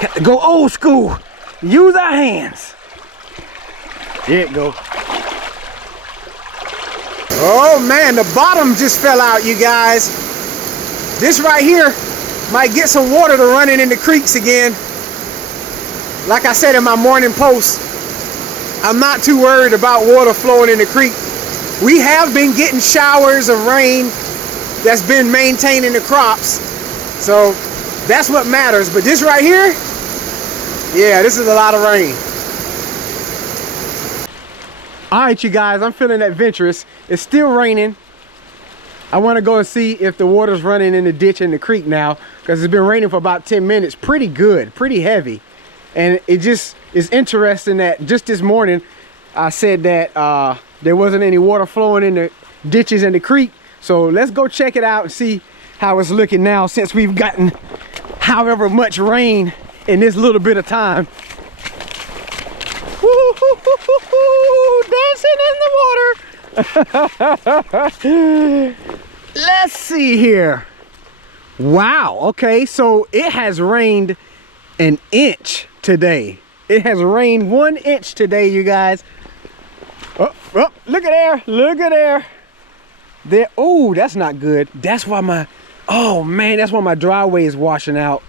Got to go old school. Use our hands. There it go. Oh man, the bottom just fell out, you guys. This right here might get some water to running in the creeks again. Like I said in my morning post, I'm not too worried about water flowing in the creek. We have been getting showers of rain that's been maintaining the crops. So that's what matters. But this right here, yeah, this is a lot of rain. All right, you guys, I'm feeling adventurous. It's still raining. I want to go and see if the water's running in the ditch in the creek now, because it's been raining for about 10 minutes. Pretty good, pretty heavy. And it just is interesting that just this morning I said that there wasn't any water flowing in the ditches in the creek. So let's go check it out and see how it's looking now, since we've gotten however much rain in this little bit of time. Woo-hoo-hoo-hoo-hoo, dancing in the water. Let's see here. Wow, okay, so it has rained an inch today. It has rained 1 inch today, you guys. Oh, oh, look at there, look at there. There, oh, that's not good. That's why my, oh man, that's why my driveway is washing out.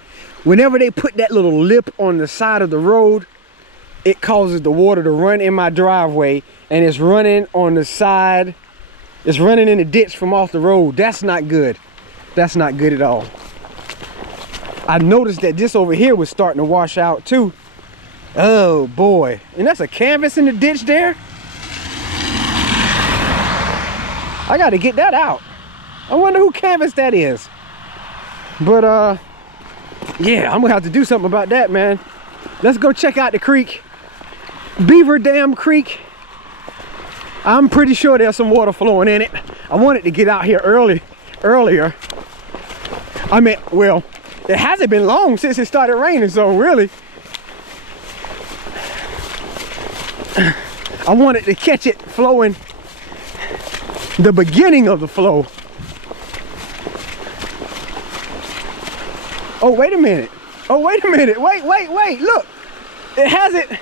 Whenever they put that little lip on the side of the road, it causes the water to run in my driveway, and it's running on the side. It's running in the ditch from off the road. That's not good. That's not good at all. I noticed that this over here was starting to wash out too. Oh boy. And that's a canvas in the ditch there. I got to get that out. I wonder who canvas that is. But yeah, I'm gonna have to do something about that, man. Let's go check out the creek. Beaver Dam Creek. I'm pretty sure there's some water flowing in it. I wanted to get out here earlier. I mean, well, it hasn't been long since it started raining, so really, I wanted to catch it flowing, the beginning of the flow. Oh, wait a minute. Oh, wait a minute. Wait, look. It hasn't.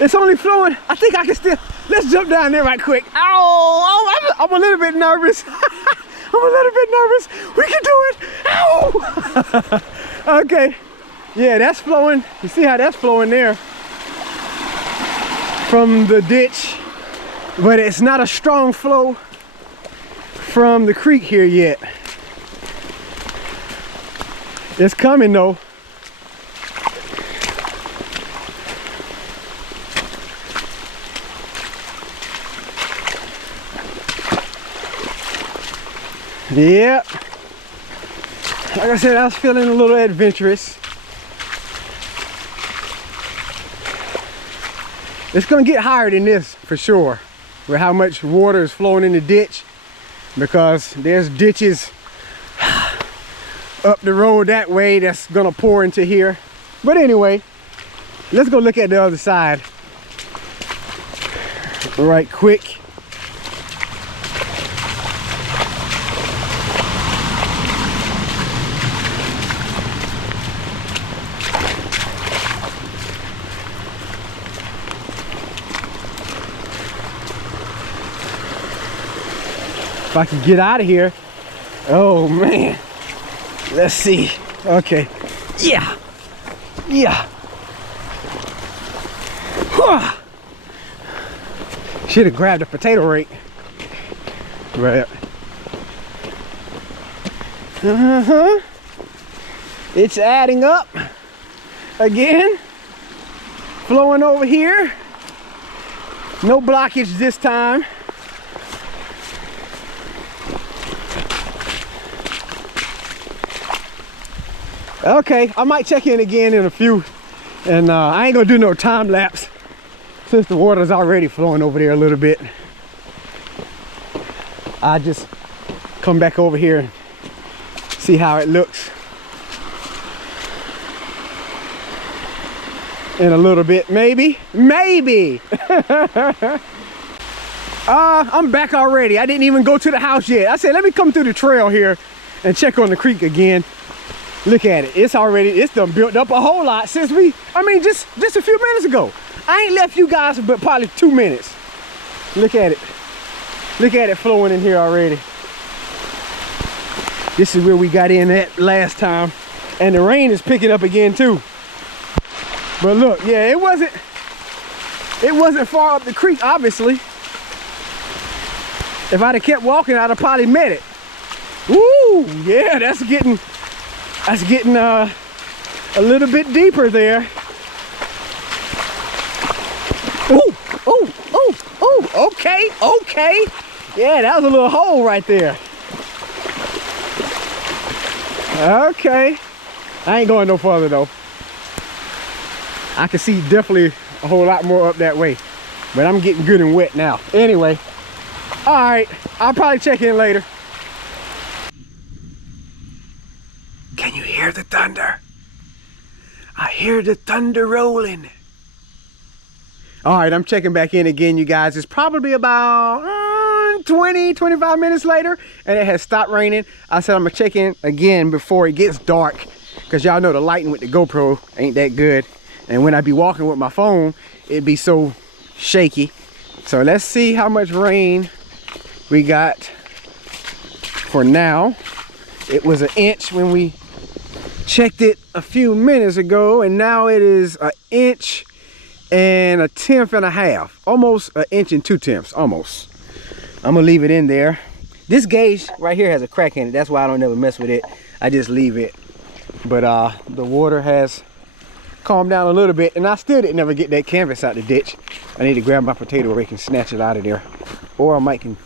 It's only flowing. I think I can still. Let's jump down there right quick. Ow! I'm a little bit nervous. I'm a little bit nervous. We can do it. Ow! Okay. Yeah, that's flowing. You see how that's flowing there from the ditch, but it's not a strong flow from the creek here yet. It's coming though. Yep. Like I said, I was feeling a little adventurous. It's gonna get higher than this for sure, with how much water is flowing in the ditch, because there's ditches up the road that way that's gonna pour into here. But anyway, let's go look at the other side right quick. If I can get out of here. Oh man. Let's see. Okay. Yeah. Yeah. Should have grabbed a potato rake. Right. It's adding up again. Flowing over here. No blockage this time. Okay, I might check in again in a few, and I ain't gonna do no time lapse since the water's already flowing over there a little bit. I just come back over here and see how it looks in a little bit, maybe. I'm back already. I didn't even go to the house yet. I said, let me come through the trail here and check on the creek again. Look at it. It's done built up a whole lot since just a few minutes ago. I ain't left you guys but probably 2 minutes. Look at it. Look at it flowing in here already. This is where we got in at last time. And the rain is picking up again too. But look, yeah, it wasn't far up the creek, obviously. If I'd have kept walking, I'd have probably met it. Woo, yeah, that's getting a little bit deeper there. Ooh, ooh, ooh, ooh, okay, okay. Yeah, that was a little hole right there. Okay, I ain't going no further though. I can see definitely a whole lot more up that way, but I'm getting good and wet now. Anyway, all right, I'll probably check in later. Can you hear the thunder? I hear the thunder rolling. All right, I'm checking back in again, you guys. It's probably about 20-25 minutes later, and it has stopped raining. I said I'm gonna check in again before it gets dark, because y'all know the lighting with the GoPro ain't that good, and when I be walking with my phone, it'd be so shaky. So let's see how much rain we got for now. It was 1 inch when we checked it a few minutes ago, and now it is 1 inch and 1/10 almost 1 inch and 2/10 almost. I'm gonna leave it in there. This gauge right here has a crack in it, that's why I don't ever mess with it. I just leave it. But the water has calmed down a little bit, and I still didn't ever get that canvas out the ditch. I need to grab my potato rake and snatch it out of there, or I might can,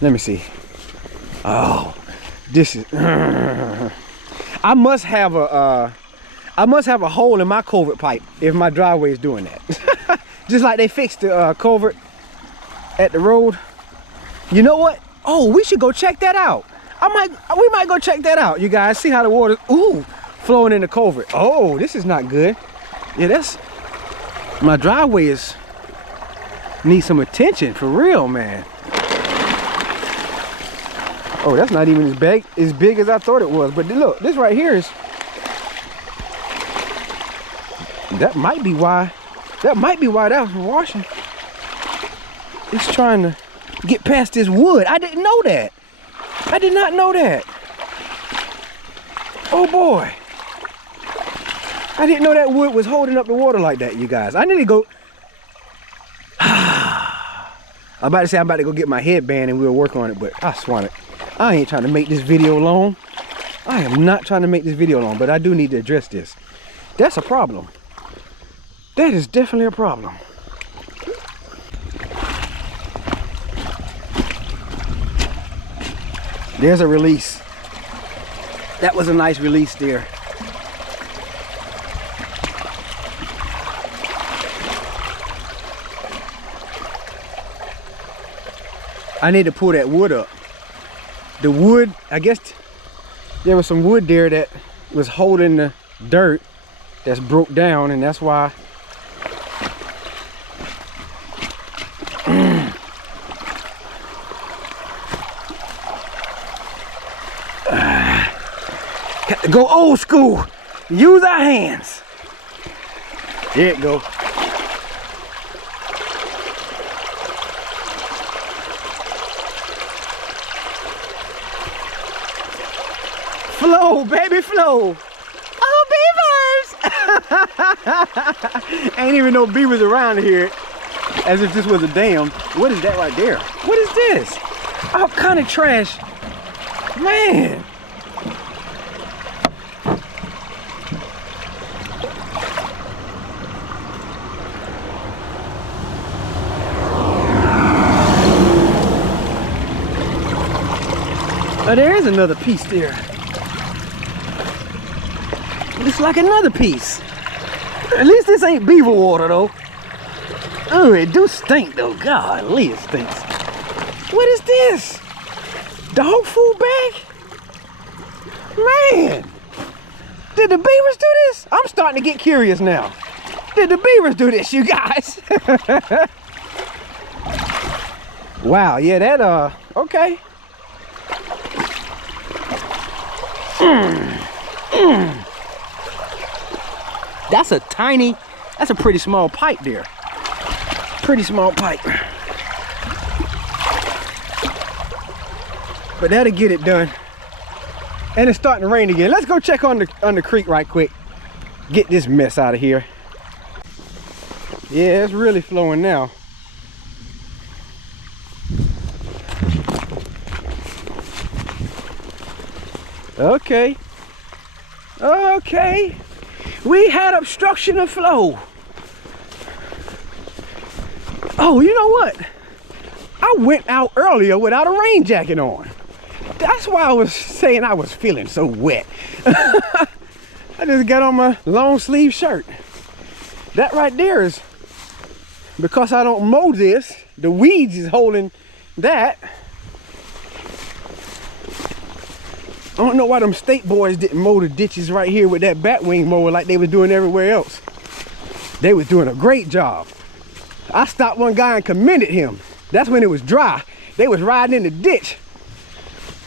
let me see. Oh, this is I must have a hole in my culvert pipe if my driveway is doing that. Just like they fixed the culvert at the road. You know what? Oh, we should go check that out. We might go check that out, you guys. See how the water, ooh, flowing in the culvert. Oh, this is not good. Yeah, my driveway needs some attention for real, man. Oh, that's not even as big as I thought it was. But look, this right here is, that might be why that was washing. It's trying to get past this wood. I didn't know that. I did not know that. Oh boy. I didn't know that wood was holding up the water like that, you guys. I need to go. I'm about to say I'm about to go get my headband and we'll work on it, but I swan it. I ain't trying to make this video long. I am not trying to make this video long, but I do need to address this. That's a problem. That is definitely a problem. There's a release. That was a nice release there. I need to pull that wood up. The wood, I guess there was some wood there that was holding the dirt that's broke down, and that's why got to go old school. Use our hands. There it go. Flow, baby, flow. Oh, beavers! Ain't even no beavers around here. As if this was a dam. What is that right there? What is this? All kind of trash. Man. Oh, there is another piece there. Looks like another piece. At least this ain't beaver water though. Oh, it do stink though. Golly, it stinks. What is this? Dog food bag? Man, did the beavers do this? I'm starting to get curious now. Did the beavers do this, you guys? Wow, yeah, that, okay. That's a pretty small pipe there. Pretty small pipe. But that'll get it done. And it's starting to rain again. Let's go check on the creek right quick. Get this mess out of here. Yeah, it's really flowing now. Okay. Okay. We had obstruction of flow. Oh, you know what? I went out earlier without a rain jacket on. That's why I was saying I was feeling so wet. I just got on my long sleeve shirt. That right there is because I don't mow this. The weeds is holding that. I don't know why them state boys didn't mow the ditches right here with that batwing mower like they was doing everywhere else. They was doing a great job. I stopped one guy and commended him. That's when it was dry. They was riding in the ditch.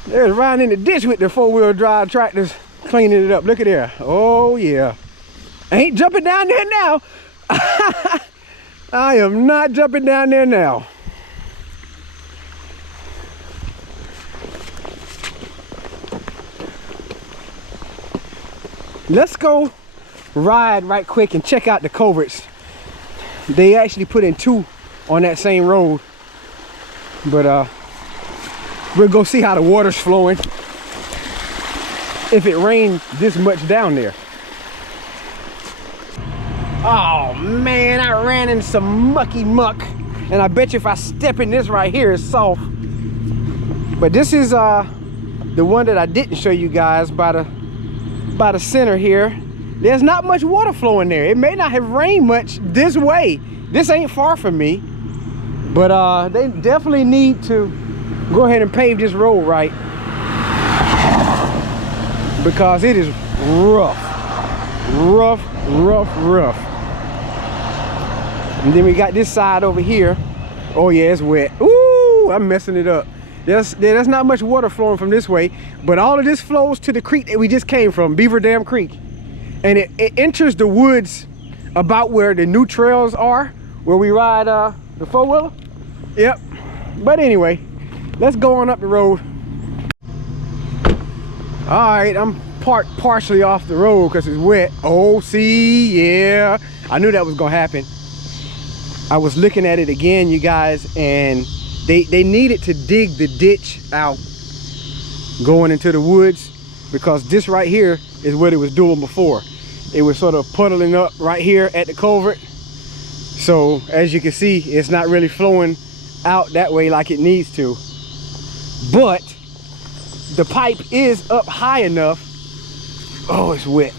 They was riding in the ditch with their four-wheel drive tractors, cleaning it up. Look at there. Oh yeah. I ain't jumping down there now. I am not jumping down there now. Let's go ride right quick and check out the culverts. They actually put in 2 on that same road. But we'll go see how the water's flowing if it rained this much down there. Oh man, I ran in some mucky muck, and I bet you if I step in this right here, it's soft. But this is the one that I didn't show you guys by the center here. There's not much water flowing there. It may not have rained much this way. This ain't far from me, but they definitely need to go ahead and pave this road right, because it is rough. And then we got this side over here. Oh yeah, it's wet. Ooh, I'm messing it up. There's not much water flowing from this way, but all of this flows to the creek that we just came from, Beaver Dam Creek. And it enters the woods about where the new trails are, where we ride the four-wheeler. Yep. But anyway, let's go on up the road. All right, I'm parked partially off the road because it's wet. Oh, see, yeah. I knew that was gonna happen. I was looking at it again, you guys, and they needed to dig the ditch out going into the woods, because this right here is what it was doing before. It was sort of puddling up right here at the culvert. So as you can see, it's not really flowing out that way like it needs to. But the pipe is up high enough. Oh, it's wet.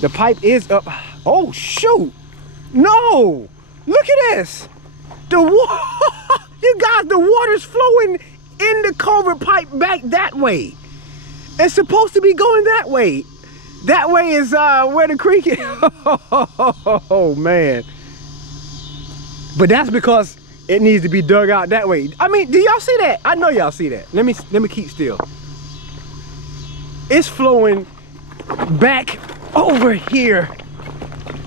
The pipe is up. Oh shoot. No, look at this. The water, you guys, the water's flowing in the culvert pipe back that way. It's supposed to be going that way. That way is where the creek is. Oh man. But that's because it needs to be dug out that way. I mean, do y'all see that? I know y'all see that. Let me keep still. It's flowing back over here.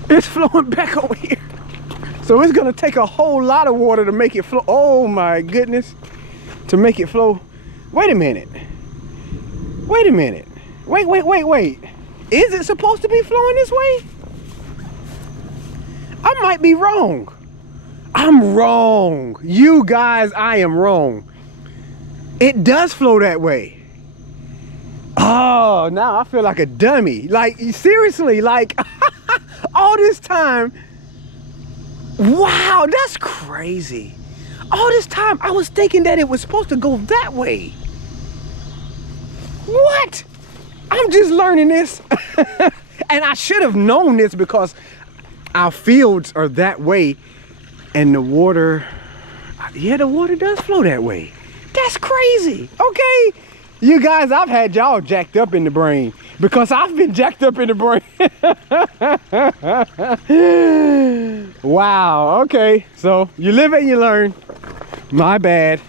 It's flowing back over here. So it's gonna take a whole lot of water to make it flow. Oh my goodness. To make it flow. Wait a minute. Wait a minute. Wait. Is it supposed to be flowing this way? I might be wrong. I'm wrong. You guys, I am wrong. It does flow that way. Oh, now I feel like a dummy. Like, seriously, like all this time. Wow, that's crazy. All this time I was thinking that it was supposed to go that way. What? I'm just learning this. And I should have known this because our fields are that way, and the water, yeah, the water does flow that way. That's crazy. Okay, you guys, I've had y'all jacked up in the brain because I've been jacked up in the brain. Wow, okay, so you live and you learn. My bad.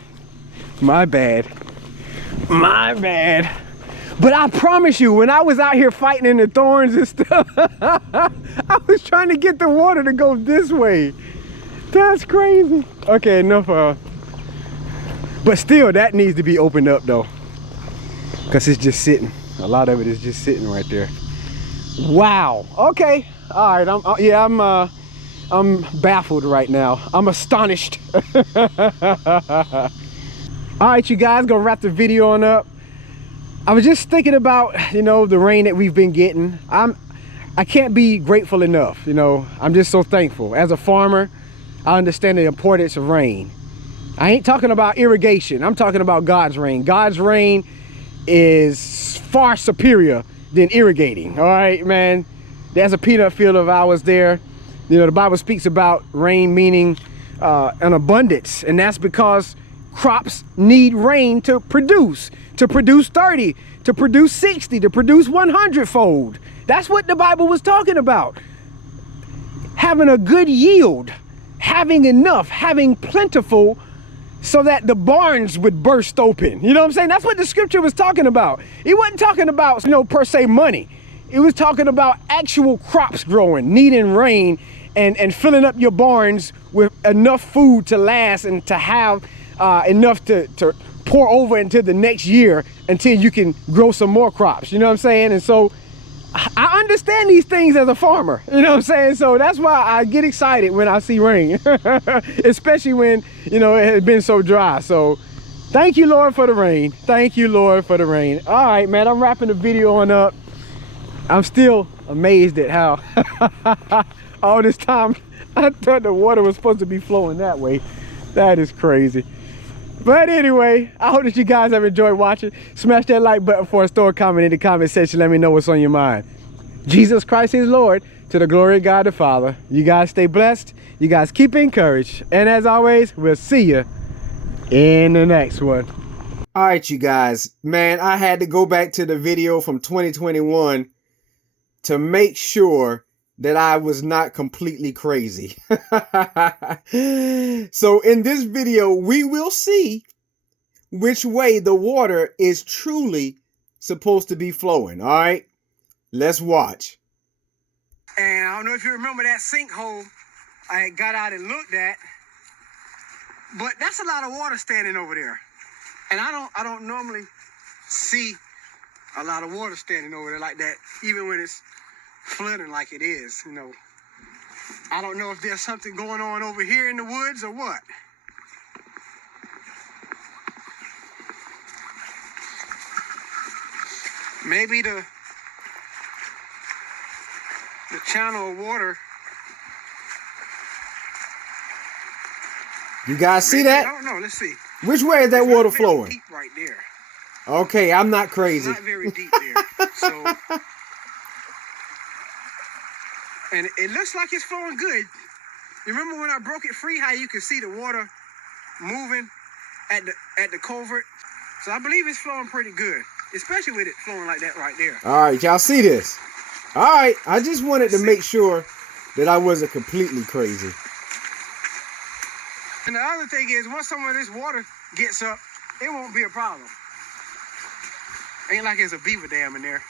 But I promise you, when I was out here fighting in the thorns and stuff, I was trying to get the water to go this way. That's crazy. Okay, enough. But still, that needs to be opened up though, because it's just sitting. A lot of it is just sitting right there. Wow. Okay. All right. I'm baffled right now. I'm astonished. All right, you guys, gonna wrap the video on up. I was just thinking about, you know, the rain that we've been getting. I can't be grateful enough, you know. I'm just so thankful. As a farmer, I understand the importance of rain. I ain't talking about irrigation. I'm talking about God's rain. God's rain is far superior than irrigating. All right, man. There's a peanut field of ours there. You know, the Bible speaks about rain meaning an abundance, and that's because crops need rain to produce 30, to produce 60, to produce 100-fold. That's what the Bible was talking about. Having a good yield, having enough, having plentiful, so that the barns would burst open. You know what I'm saying? That's what the scripture was talking about. It wasn't talking about, you know, per se money. It was talking about actual crops growing, needing rain, and filling up your barns with enough food to last and to have enough to pour over into the next year until you can grow some more crops. You know what I'm saying? And so I understand these things as a farmer. You know what I'm saying? So that's why I get excited when I see rain, especially when, you know, it has been so dry. So thank you, Lord, for the rain. Thank you, Lord, for the rain. All right, man, I'm wrapping the video on up. I'm still amazed at how all this time I thought the water was supposed to be flowing that way. That is crazy. But anyway, I hope that you guys have enjoyed watching. Smash that like button for us, throw a comment in the comment section. Let me know what's on your mind. Jesus Christ is Lord, to the glory of God the Father. You guys stay blessed. You guys keep encouraged. And as always, we'll see you in the next one. All right, you guys. Man, I had to go back to the video from 2021 to make sure that I was not completely crazy. So in this video, we will see which way the water is truly supposed to be flowing. All right, let's watch. And I don't know if you remember that sinkhole I got out and looked at, but that's a lot of water standing over there. And I don't normally see a lot of water standing over there like that, even when it's flooding like it is, you know. I don't know if there's something going on over here in the woods or what. Maybe the channel of water. You guys see that? I don't know. Let's see. Which way is that water flowing? Deep right there. Okay, I'm not crazy. It's not very deep there. So, and it looks like it's flowing good. You remember when I broke it free, how you could see the water moving at the culvert? So I believe it's flowing pretty good, especially with it flowing like that right there. All right, y'all see this? All right, I just wanted to make sure that I wasn't completely crazy. And the other thing is, once some of this water gets up, it won't be a problem. Ain't like there's a beaver dam in there.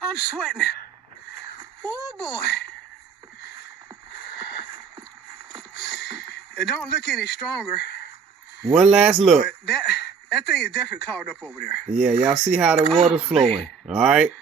I'm sweating. Oh boy. It don't look any stronger. One last look. That thing is definitely clogged up over there. Yeah, y'all see how the water's flowing. All right.